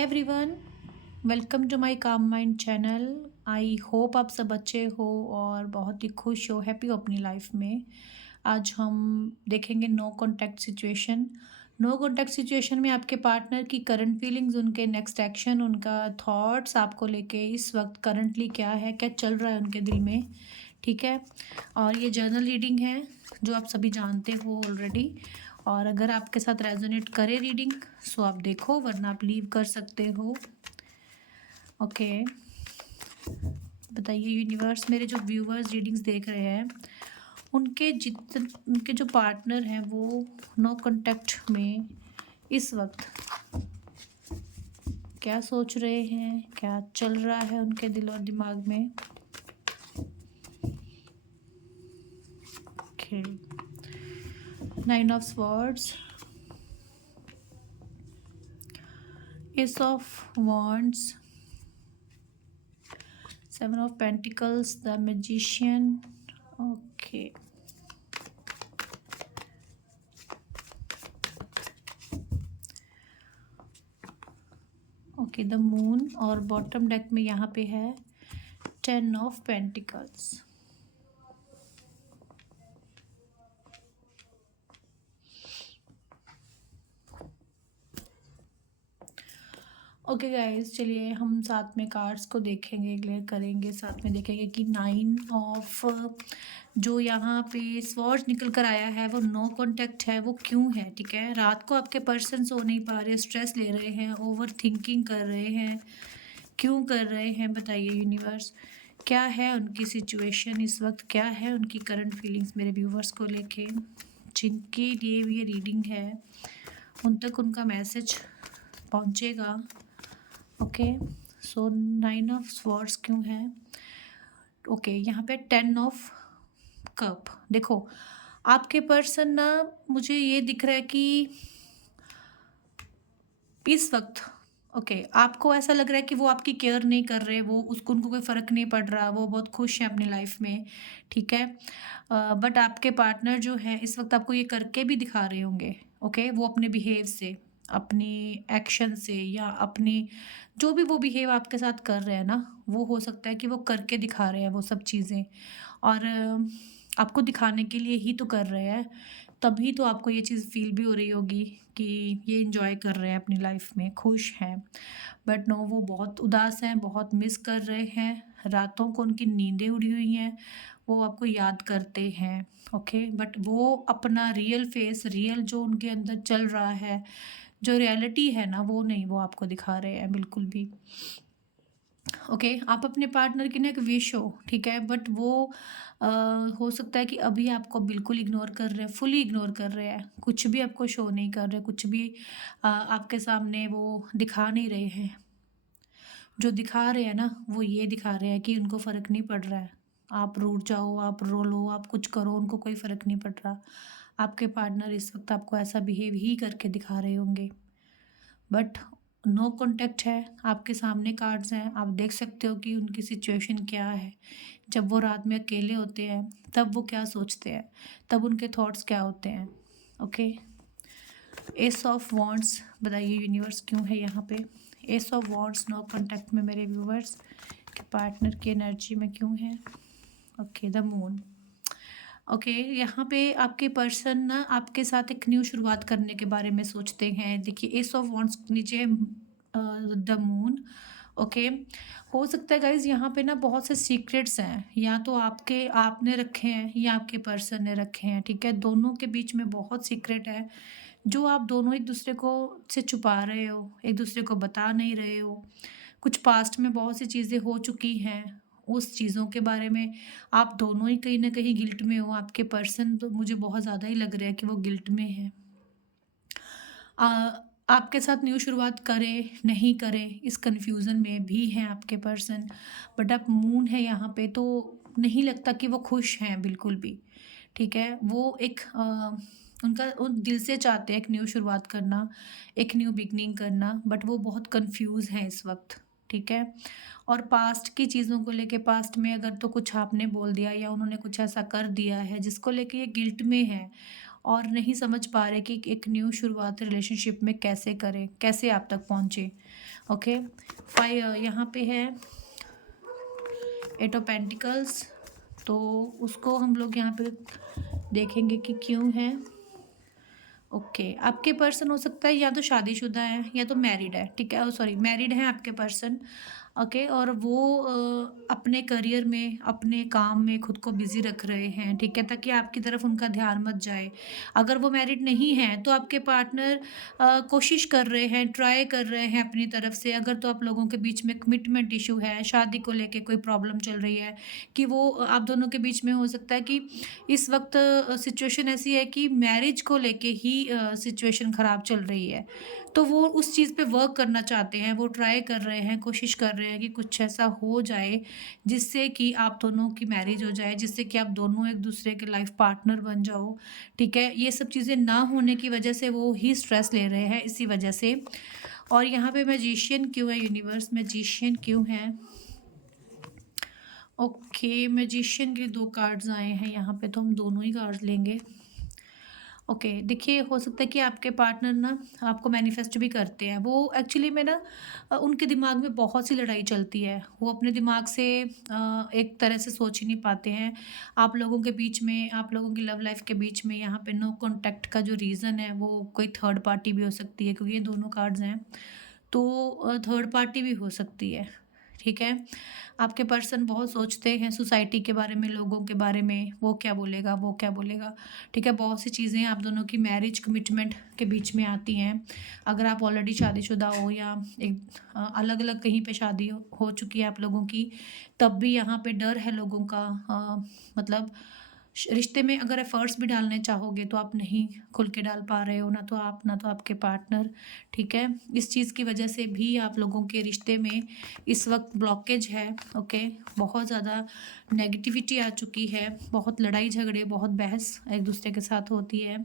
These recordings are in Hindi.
Hi everyone, welcome to my calm mind channel. I hope आप सब अच्छे हो और बहुत ही खुश हो, हैप्पी हो अपनी लाइफ में। आज हम देखेंगे no contact situation. No contact situation में आपके पार्टनर की करंट फीलिंग्स, उनके नेक्स्ट एक्शन, उनका थॉट्स आपको लेके इस वक्त करंटली क्या है, क्या चल रहा है उनके दिल में। ठीक है। और ये जर्नल रीडिंग है जो आप सभी जानते हो ऑलरेडी। और अगर आपके साथ रेजोनेट करे रीडिंग सो आप देखो, वरना आप लीव कर सकते हो। ओके, बताइए यूनिवर्स, मेरे जो व्यूवर्स रीडिंग्स देख रहे हैं उनके जो पार्टनर हैं वो नो कांटेक्ट में इस वक्त क्या सोच रहे हैं, क्या चल रहा है उनके दिल और दिमाग में। Okay, nine of swords, S of wands, seven of pentacles, the magician. Okay, okay, the moon. और बॉटम डेक में यहाँ पे है ten of pentacles. Okay guys, चलिए हम साथ में कार्ड्स को देखेंगे, क्लियर करेंगे, साथ में देखेंगे कि नाइन ऑफ जो यहाँ पे स्वॉर्ड्स निकल कर आया है वो नो कांटेक्ट है, वो क्यों है। ठीक है, रात को आपके पर्सन सो नहीं पा रहे, स्ट्रेस ले रहे हैं, ओवर थिंकिंग कर रहे हैं। क्यों कर रहे हैं बताइए यूनिवर्स, क्या है उनकी सिचुएशन इस वक्त, क्या है उनकी करंट फीलिंग्स मेरे व्यूवर्स को लेके। जिनके लिए भी ये रीडिंग है उन तक उनका मैसेज पहुँचेगा। Okay, so nine of swords क्यों है। ओके, यहाँ पे टेन ऑफ कप। देखो, आपके पर्सन ना, मुझे ये दिख रहा है कि इस वक्त आपको ऐसा लग रहा है कि वो आपकी केयर नहीं कर रहे, वो उसको उनको कोई फ़र्क नहीं पड़ रहा, वो बहुत खुश है अपनी लाइफ में। ठीक है, बट आपके पार्टनर जो है इस वक्त आपको ये करके भी दिखा रहे होंगे। ओके, वो अपने बिहेव से, अपनी एक्शन से, या अपनी जो भी वो बिहेव आपके साथ कर रहे हैं ना, वो हो सकता है कि वो करके दिखा रहे हैं वो सब चीज़ें। और आपको दिखाने के लिए ही तो कर रहे हैं, तभी तो आपको ये चीज़ फ़ील भी हो रही होगी कि ये एंजॉय कर रहे हैं अपनी लाइफ में, खुश हैं। बट नो, वो बहुत उदास हैं, बहुत मिस कर रहे हैं, रातों को उनकी नींदें उड़ी हुई हैं, वो आपको याद करते हैं। ओके, बट वो अपना रियल फेस, रियल जो उनके अंदर चल रहा है, जो रियलिटी है ना, वो नहीं वो आपको दिखा रहे हैं बिल्कुल भी। ओके, आप अपने पार्टनर की ना एक विश हो, ठीक है, बट वो हो सकता है कि अभी आपको बिल्कुल इग्नोर कर रहे हैं, फुली इग्नोर कर रहे हैं, कुछ भी आपको शो नहीं कर रहे, कुछ भी आपके सामने वो दिखा नहीं रहे हैं। जो दिखा रहे हैं ना, वो ये दिखा रहे हैं कि उनको फ़र्क नहीं पड़ रहा है। आप रूठ जाओ, आप रो लो, आप कुछ करो, उनको कोई फ़र्क नहीं पड़ रहा। आपके पार्टनर इस वक्त आपको ऐसा बिहेव ही करके दिखा रहे होंगे, बट नो कांटेक्ट है। आपके सामने कार्ड्स हैं, आप देख सकते हो कि उनकी सिचुएशन क्या है। जब वो रात में अकेले होते हैं तब वो क्या सोचते हैं, तब उनके थॉट्स क्या होते हैं। ओके, एस ऑफ वॉन्ड्स, बताइए यूनिवर्स क्यों है यहाँ पे। Ace of wands no contact में मेरे व्यूवर्स के पार्टनर की एनर्जी में क्यों है। Okay, the moon. ओके, यहाँ पे आपके पर्सन ना आपके साथ एक न्यू शुरुआत करने के बारे में सोचते हैं। देखिए, एस ऑफ वॉन्ड्स नीचे है, द मून। ओके, हो सकता है गाइज यहाँ पे ना बहुत से सीक्रेट्स हैं, या तो आपके आपने रखे हैं या आपके पर्सन ने रखे हैं। ठीक है, दोनों के बीच में बहुत सीक्रेट है जो आप दोनों एक दूसरे को से छुपा रहे हो, एक दूसरे को बता नहीं रहे हो। कुछ पास्ट में बहुत सी चीज़ें हो चुकी हैं, उस चीज़ों के बारे में आप दोनों ही कहीं न कहीं गिल्ट में हो। आपके पर्सन तो मुझे बहुत ज़्यादा ही लग रहा है कि वो गिल्ट में है। अ, आपके साथ न्यू शुरुआत करें, नहीं करें, इस कन्फ्यूज़न में भी हैं आपके पर्सन। बट अब मून है यहाँ पे तो नहीं लगता कि वो खुश हैं बिल्कुल भी। ठीक है, वो एक उनका वो दिल से चाहते हैं एक न्यू शुरुआत करना, एक न्यू बिगिनिंग करना, बट वो बहुत कन्फ्यूज़ हैं इस वक़्त। ठीक है, और पास्ट की चीज़ों को लेके, पास्ट में अगर तो कुछ आपने बोल दिया या उन्होंने कुछ ऐसा कर दिया है जिसको लेके ये गिल्ट में है, और नहीं समझ पा रहे कि एक न्यू शुरुआत रिलेशनशिप में कैसे करें, कैसे आप तक पहुँचे। ओके, यहाँ पे है 8 ऑफ पेंटिकल्स, तो उसको हम लोग यहाँ पे देखेंगे कि क्यों है। ओके, आपके पर्सन हो सकता है या तो शादीशुदा है या तो मैरिड है, ठीक है? सॉरी, मैरिड है आपके पर्सन। ओके, और वो अपने करियर में, अपने काम में खुद को बिज़ी रख रहे हैं, ठीक है? ताकि आपकी तरफ उनका ध्यान मत जाए। अगर वो मैरिड नहीं हैं, तो आपके पार्टनर कोशिश कर रहे हैं, ट्राई कर रहे हैं अपनी तरफ से। अगर तो आप लोगों के बीच में कमिटमेंट इश्यू है, शादी को लेके कोई प्रॉब्लम चल रही है, कि वो आप दोनों के बीच में हो सकता है कि इस वक़्त सिचुएशन ऐसी है कि मैरिज को लेके ही सिचुएशन ख़राब चल रही है। तो वो उस चीज़ पे वर्क करना चाहते हैं, वो ट्राई कर रहे हैं, कोशिश कर रहे हैं कि कुछ ऐसा हो जाए जिससे कि आप दोनों की मैरिज हो जाए, जिससे कि आप दोनों एक-दूसरे के लाइफ़ पार्टनर बन जाओ, ठीक है? ये सब चीज़ें ना होने की वजह से वो ही स्ट्रेस ले रहे हैं इसी वजह से। और यहाँ पे मैजिशियन क्यों है, यूनिवर्स मैजिशियन क्यों है? ओके, मैजिशियन के 2 कार्ड्स आए हैं यहाँ पे, तो हम दोनों ही कार्ड्स लेंगे। ओके, देखिए हो सकता है कि आपके पार्टनर ना आपको मैनिफेस्ट भी करते हैं। वो एक्चुअली में ना उनके दिमाग में बहुत सी लड़ाई चलती है। वो अपने दिमाग से एक तरह से सोच ही नहीं पाते हैं। आप लोगों के बीच में, आप लोगों की लव लाइफ़ के बीच में यहाँ पे नो कॉन्टैक्ट का जो रीज़न है, वो कोई थर्ड पार्टी भी हो सकती है, क्योंकि ये दोनों कार्ड्स हैं। तो थर्ड पार्टी भी हो सकती है, ठीक है? आपके पर्सन बहुत सोचते हैं सोसाइटी के बारे में, लोगों के बारे में, वो क्या बोलेगा, वो क्या बोलेगा, ठीक है? बहुत सी चीज़ें आप दोनों की मैरिज कमिटमेंट के बीच में आती हैं। अगर आप ऑलरेडी शादीशुदा हो या एक अलग-अलग कहीं पे शादी हो चुकी है आप लोगों की, तब भी यहाँ पे डर है लोगों का। मतलब रिश्ते में अगर एफर्ट्स भी डालने चाहोगे तो आप नहीं खुल के डाल पा रहे हो, ना तो आप, ना तो आपके पार्टनर, ठीक है? इस चीज़ की वजह से भी आप लोगों के रिश्ते में इस वक्त ब्लॉकेज है। ओके, बहुत ज़्यादा नेगेटिविटी आ चुकी है, बहुत लड़ाई झगड़े, बहुत बहस एक दूसरे के साथ होती है।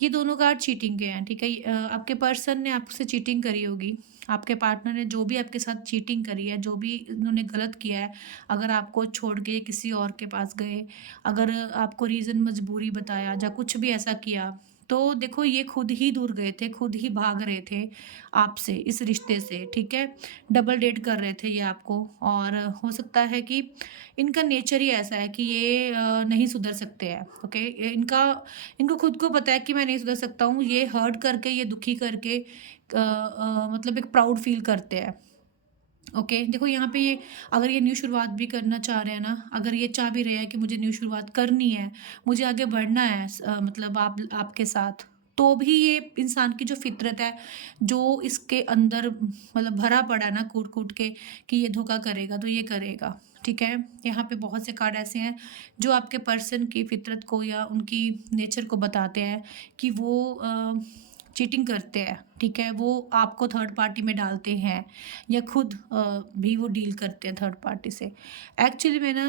ये दोनों कार्ड चीटिंग के हैं, ठीक है? आपके पर्सन ने आपसे चीटिंग करी होगी, आपके पार्टनर ने जो भी आपके साथ चीटिंग करी है, जो भी उन्होंने गलत किया है, अगर आपको छोड़ के किसी और के पास गए, अगर आपको रीज़न मजबूरी बताया या कुछ भी ऐसा किया, तो देखो ये खुद ही दूर गए थे, खुद ही भाग रहे थे आपसे, इस रिश्ते से, ठीक है? डबल डेट कर रहे थे ये आपको, और हो सकता है कि इनका नेचर ही ऐसा है कि ये नहीं सुधर सकते हैं। ओके, इनको खुद को पता है कि मैं नहीं सुधर सकता हूँ। ये हर्ट करके, ये दुखी करके मतलब एक प्राउड फ़ील करते हैं। ओके, देखो यहाँ पे ये, अगर ये न्यू शुरुआत भी करना चाह रहे हैं ना, अगर ये चाह भी रहे हैं कि मुझे न्यू शुरुआत करनी है, मुझे आगे बढ़ना है, मतलब आपके साथ, तो भी ये इंसान की जो फ़ितरत है, जो इसके अंदर मतलब भरा पड़ा है ना कूट-कूट के, कि ये धोखा करेगा तो ये करेगा, ठीक है? यहाँ पे बहुत से कार्ड ऐसे हैं जो आपके पर्सन की फ़ितरत को या उनकी नेचर को बताते हैं कि वो चीटिंग करते हैं, ठीक है? वो आपको थर्ड पार्टी में डालते हैं या खुद भी वो डील करते हैं थर्ड पार्टी से। एक्चुअली में ना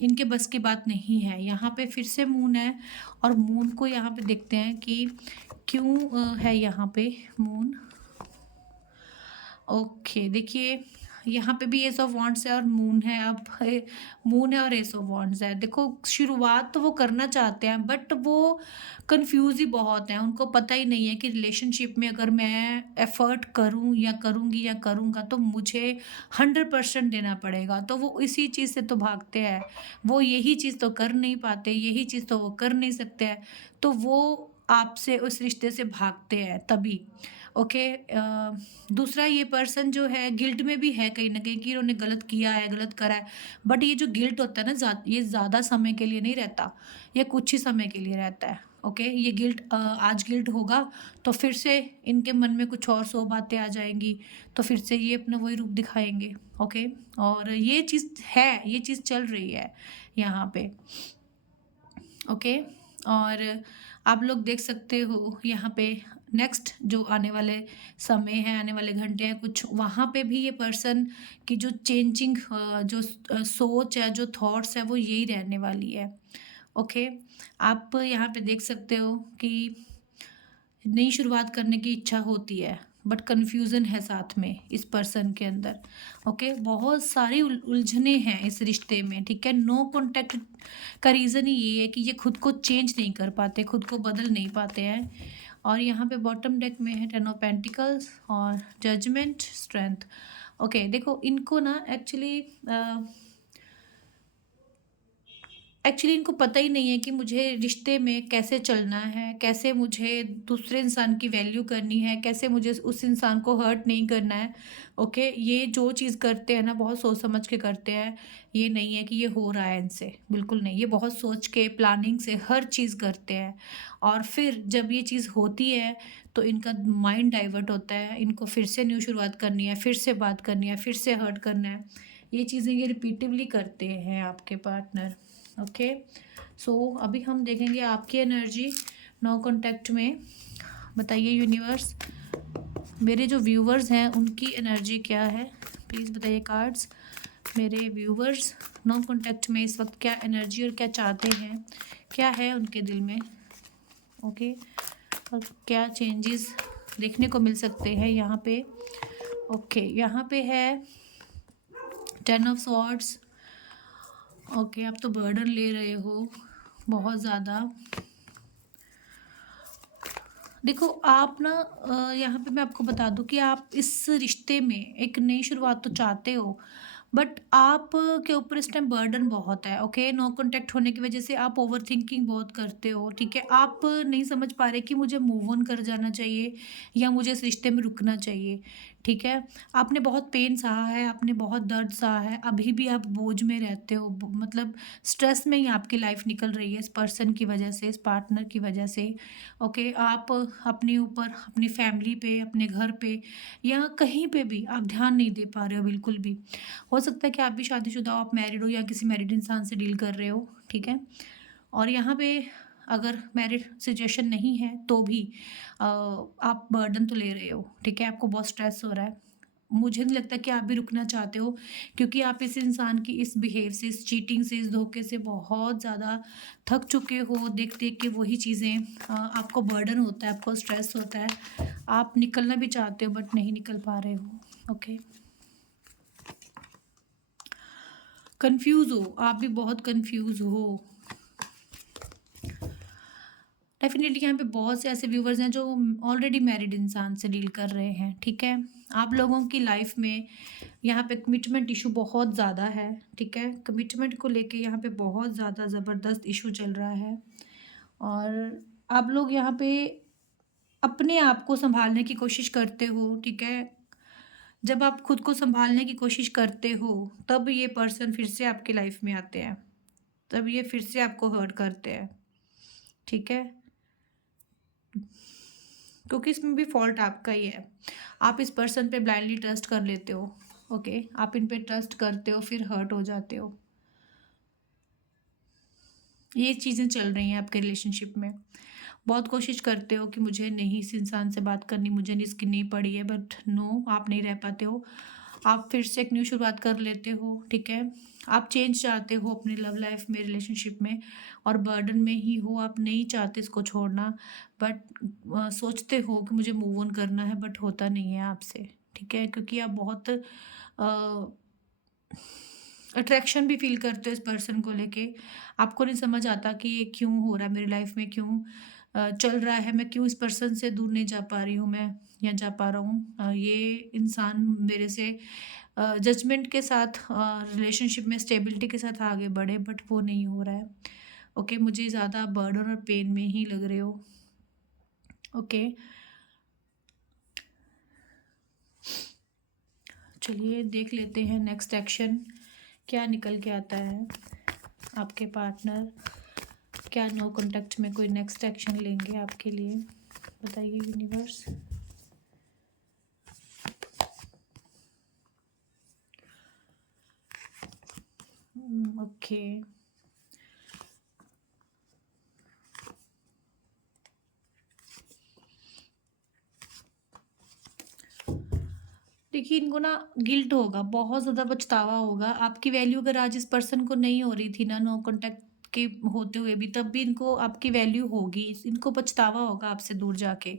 इनके बस की बात नहीं है। यहाँ पे फिर से मून है, और मून को यहाँ पे देखते हैं कि क्यों है यहाँ पे मून। ओके, देखिए यहाँ पे भी एस ऑफ वांड्स है और मून है। अब मून है और एस ऑफ वांड्स है। देखो शुरुआत तो वो करना चाहते हैं, बट वो कंफ्यूज ही बहुत हैं। उनको पता ही नहीं है कि रिलेशनशिप में अगर मैं एफर्ट करूं या करूंगी या करूंगा तो मुझे 100% देना पड़ेगा। तो वो इसी चीज़ से तो भागते हैं। वो यही चीज़ तो कर नहीं पाते, यही चीज़ तो वो कर नहीं सकते हैं, तो वो आपसे उस रिश्ते से भागते हैं तभी। ओके, दूसरा, ये पर्सन जो है गिल्ट में भी है कहीं न कहीं कि इन्होंने गलत किया है, गलत करा है। बट ये जो गिल्ट होता है ना, ये ज़्यादा समय के लिए नहीं रहता, ये कुछ ही समय के लिए रहता है। ओके, ये गिल्ट आज गिल्ट होगा तो फिर से इनके मन में कुछ और 100 बातें आ जाएँगी, तो फिर से ये अपना वही रूप दिखाएँगे। ओके, और ये चीज़ है, ये चीज़ चल रही है यहाँ पे। ओके, और आप लोग देख सकते हो यहाँ पे नेक्स्ट जो आने वाले समय है, आने वाले घंटे हैं कुछ, वहाँ पे भी ये पर्सन की जो चेंजिंग जो सोच है, जो थॉट्स है, वो यही रहने वाली है। ओके, आप यहाँ पे देख सकते हो कि नई शुरुआत करने की इच्छा होती है, बट कन्फ्यूज़न है साथ में इस पर्सन के अंदर। ओके, बहुत सारी उलझने हैं इस रिश्ते में, ठीक है। नो कॉन्टैक्ट का रीज़न ही ये है कि ये खुद को चेंज नहीं कर पाते, खुद को बदल नहीं पाते हैं। और यहाँ पे बॉटम डेक में है 10 ऑफ पेंटिकल्स और जजमेंट, स्ट्रेंथ। ओके, देखो इनको ना एक्चुअली इनको पता ही नहीं है कि मुझे रिश्ते में कैसे चलना है, कैसे मुझे दूसरे इंसान की वैल्यू करनी है, कैसे मुझे उस इंसान को हर्ट नहीं करना है। ओके, ये जो चीज़ करते हैं ना बहुत सोच समझ के करते हैं। ये नहीं है कि ये हो रहा है इनसे, बिल्कुल नहीं। ये बहुत सोच के प्लानिंग से हर चीज़ करते हैं और फिर जब ये चीज़ होती है तो इनका माइंड डाइवर्ट होता है। इनको फिर से न्यू शुरुआत करनी है, फिर से बात करनी है, फिर से हर्ट करना है। ये चीज़ें ये रिपीटिवली करते हैं आपके पार्टनर। ओके, सो अभी हम देखेंगे आपकी एनर्जी नो कांटेक्ट में। बताइए यूनिवर्स, मेरे जो व्यूवर्स हैं उनकी एनर्जी क्या है, प्लीज़ बताइए कार्ड्स। मेरे व्यूवर्स नो कांटेक्ट में इस वक्त क्या एनर्जी और क्या चाहते हैं, क्या है उनके दिल में। ओके, और क्या चेंजेस देखने को मिल सकते हैं यहाँ पे। ओके, यहाँ पे है 10 ऑफ स्वॉर्ड्स। ओके, आप तो बर्डन ले रहे हो बहुत ज़्यादा। देखो आप ना यहाँ पे मैं आपको बता दूँ कि आप इस रिश्ते में एक नई शुरुआत तो चाहते हो, बट आप के ऊपर इस टाइम बर्डन बहुत है। ओके, नो कांटेक्ट होने की वजह से आप ओवर थिंकिंग बहुत करते हो, ठीक है। आप नहीं समझ पा रहे कि मुझे मूव ऑन कर जाना चाहिए या मुझे इस रिश्ते में रुकना चाहिए, ठीक है। आपने बहुत पेन सहा है, आपने बहुत दर्द सहा है, अभी भी आप बोझ में रहते हो, मतलब स्ट्रेस में ही आपकी लाइफ निकल रही है इस पर्सन की वजह से, इस पार्टनर की वजह से। ओके, आप अपने ऊपर, अपनी फैमिली पे, अपने घर पे या कहीं पे भी आप ध्यान नहीं दे पा रहे हो बिल्कुल भी। हो सकता है कि आप भी शादीशुदा हो, आप मैरिड हो या किसी मैरिड इंसान से डील कर रहे हो, ठीक है। और यहाँ पे अगर मैरिड सिचुएशन नहीं है तो भी आप बर्डन तो ले रहे हो, ठीक है। आपको बहुत स्ट्रेस हो रहा है। मुझे नहीं लगता कि आप भी रुकना चाहते हो, क्योंकि आप इस इंसान की इस बिहेव से, इस चीटिंग से, इस धोखे से बहुत ज़्यादा थक चुके हो। देख देख के वही चीज़ें आपको बर्डन होता है, आपको स्ट्रेस होता है। आप निकलना भी चाहते हो बट नहीं निकल पा रहे हो। ओके, कंफ्यूज हो, आप भी बहुत कंफ्यूज हो। डेफिनेटली यहाँ पे बहुत से ऐसे व्यूवर्स हैं जो ऑलरेडी मैरिड इंसान से डील कर रहे हैं, ठीक है। आप लोगों की लाइफ में यहाँ पे कमिटमेंट इशू बहुत ज़्यादा है, ठीक है। कमिटमेंट को लेके यहाँ पे बहुत ज़्यादा ज़बरदस्त इशू चल रहा है और आप लोग यहाँ पे अपने आप को संभालने की कोशिश करते हो, ठीक है। जब आप खुद को संभालने की कोशिश करते हो तब ये पर्सन फिर से आपकी लाइफ में आते हैं, तब ये फिर से आपको हर्ट करते हैं, ठीक है। क्योंकि इसमें भी फॉल्ट आपका ही है। आप इस पर्सन पे ब्लाइंडली ट्रस्ट कर लेते हो। ओके, आप इन पे ट्रस्ट करते हो फिर हर्ट हो जाते हो। ये चीज़ें चल रही हैं आपके रिलेशनशिप में। बहुत कोशिश करते हो कि मुझे नहीं इस इंसान से बात करनी, मुझे नहीं इसकी नहीं पड़ी है, बट नो, आप नहीं रह पाते हो। आप फिर से एक न्यू शुरुआत कर लेते हो, ठीक है। आप चेंज चाहते हो अपनी लव लाइफ में, रिलेशनशिप में, और बर्डन में ही हो, आप नहीं चाहते इसको छोड़ना, बट सोचते हो कि मुझे मूव ऑन करना है, बट होता नहीं है आपसे, ठीक है। क्योंकि आप बहुत अट्रैक्शन भी फील करते हो इस पर्सन को लेके। आपको नहीं समझ आता कि ये क्यों हो रहा है मेरी लाइफ में, क्यों चल रहा है, मैं क्यों इस पर्सन से दूर नहीं जा पा रही हूँ मैं, या जा पा रहा हूँ। ये इंसान मेरे से जजमेंट के साथ रिलेशनशिप में स्टेबिलिटी के साथ आगे बढ़े, बट वो नहीं हो रहा है। ओके, मुझे ज़्यादा बर्डन और पेन में ही लग रहे हो। ओके, चलिए देख लेते हैं नेक्स्ट एक्शन क्या निकल के आता है। आपके पार्टनर क्या नो कांटेक्ट में कोई नेक्स्ट एक्शन लेंगे आपके लिए, बताइए यूनिवर्स। ओके, देखिए इनको ना गिल्ट होगा, बहुत ज़्यादा पछतावा होगा। आपकी वैल्यू अगर आज इस पर्सन को नहीं हो रही थी ना नो कांटेक्ट के होते हुए भी, तब भी इनको आपकी वैल्यू होगी। इनको पछतावा होगा आपसे दूर जाके,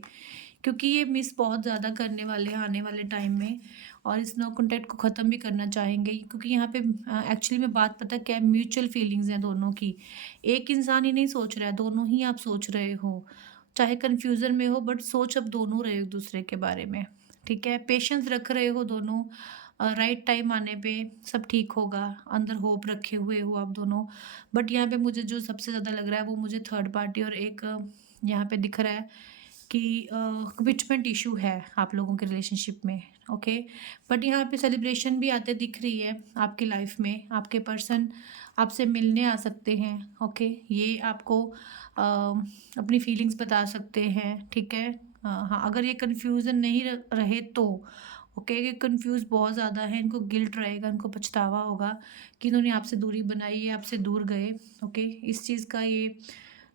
क्योंकि ये मिस बहुत ज़्यादा करने वाले हैं आने वाले टाइम में, और इस नो कॉन्टैक्ट को ख़त्म भी करना चाहेंगे, क्योंकि यहाँ पे एक्चुअली में बात पता क्या है, म्यूचुअल फीलिंग्स हैं दोनों की। एक इंसान ही नहीं सोच रहा है, दोनों ही आप सोच रहे हो। चाहे कन्फ्यूज़न में हो, बट सोच अब दोनों रहे हो एक-दूसरे के बारे में, ठीक है? पेशेंस रख रहे हो दोनों, राइट टाइम आने पे सब ठीक होगा, अंदर होप रखे हुए हो आप दोनों। बट यहाँ पे मुझे जो सबसे ज़्यादा लग रहा है वो मुझे थर्ड पार्टी और एक यहाँ पे दिख रहा है कि कमिटमेंट इशू है आप लोगों के रिलेशनशिप में, ओके। बट यहाँ पे सेलिब्रेशन भी आते दिख रही है आपकी लाइफ में, आपके पर्सन आपसे मिलने आ सकते हैं, ओके। ये आपको अपनी फीलिंग्स बता सकते हैं, ठीक है। हाँ, अगर ये कन्फ्यूज़न नहीं रहे तो ओके, ये कन्फ्यूज़ बहुत ज़्यादा है, इनको गिल्ट रहेगा, इनको पछतावा होगा कि इन्होंने आपसे दूरी बनाई, ये आपसे दूर गए, ओके। इस चीज़ का ये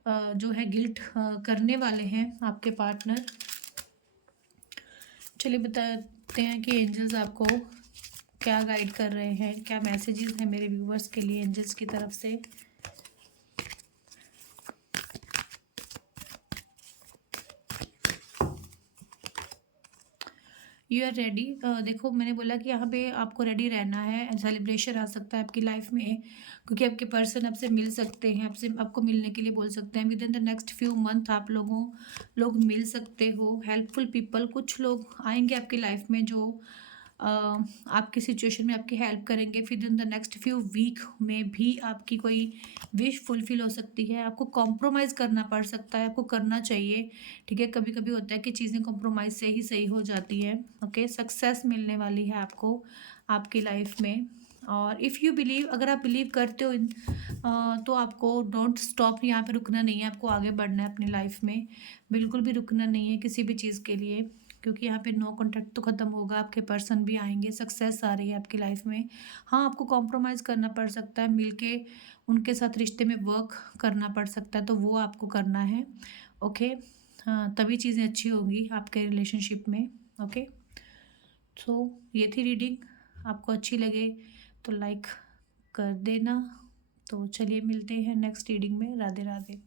जो है गिल्ट करने वाले हैं आपके पार्टनर। चलिए बताते हैं कि एंजल्स आपको क्या गाइड कर रहे हैं, क्या मैसेजेस हैं मेरे व्यूवर्स के लिए एंजल्स की तरफ से। You are ready. देखो मैंने बोला कि यहाँ पे आपको रेडी रहना है, सेलिब्रेशन आ सकता है आपकी लाइफ में, क्योंकि आपके पर्सन आपसे मिल सकते हैं, आपको मिलने के लिए बोल सकते हैं। With in the next few month आप लोग मिल सकते हो। हेल्पफुल पीपल, कुछ लोग आएंगे आपकी लाइफ में जो आपकी सिचुएशन में आपकी हेल्प करेंगे। फिर in the next few week में भी आपकी कोई विश फुलफिल हो सकती है। आपको कॉम्प्रोमाइज़ करना पड़ सकता है, आपको करना चाहिए, ठीक है। कभी कभी होता है कि चीज़ें कॉम्प्रोमाइज़ से ही सही हो जाती है, ओके। सक्सेस मिलने वाली है आपको आपकी लाइफ में। और इफ़ यू बिलीव, अगर आप बिलीव करते हो तो आपको डोंट स्टॉप, यहाँ पे रुकना नहीं है, आपको आगे बढ़ना है अपनी लाइफ में। बिल्कुल भी रुकना नहीं है किसी भी चीज़ के लिए, क्योंकि यहाँ पे नो कॉन्टैक्ट तो ख़त्म होगा, आपके पर्सन भी आएंगे, सक्सेस आ रही है आपकी लाइफ में। हाँ, आपको कॉम्प्रोमाइज़ करना पड़ सकता है, मिलके उनके साथ रिश्ते में वर्क करना पड़ सकता है, तो वो आपको करना है, ओके। हाँ, तभी चीज़ें अच्छी होंगी आपके रिलेशनशिप में, ओके। सो ये थी रीडिंग, आपको अच्छी लगे तो लाइक कर देना। तो चलिए मिलते हैं नेक्स्ट रीडिंग में। राधे राधे।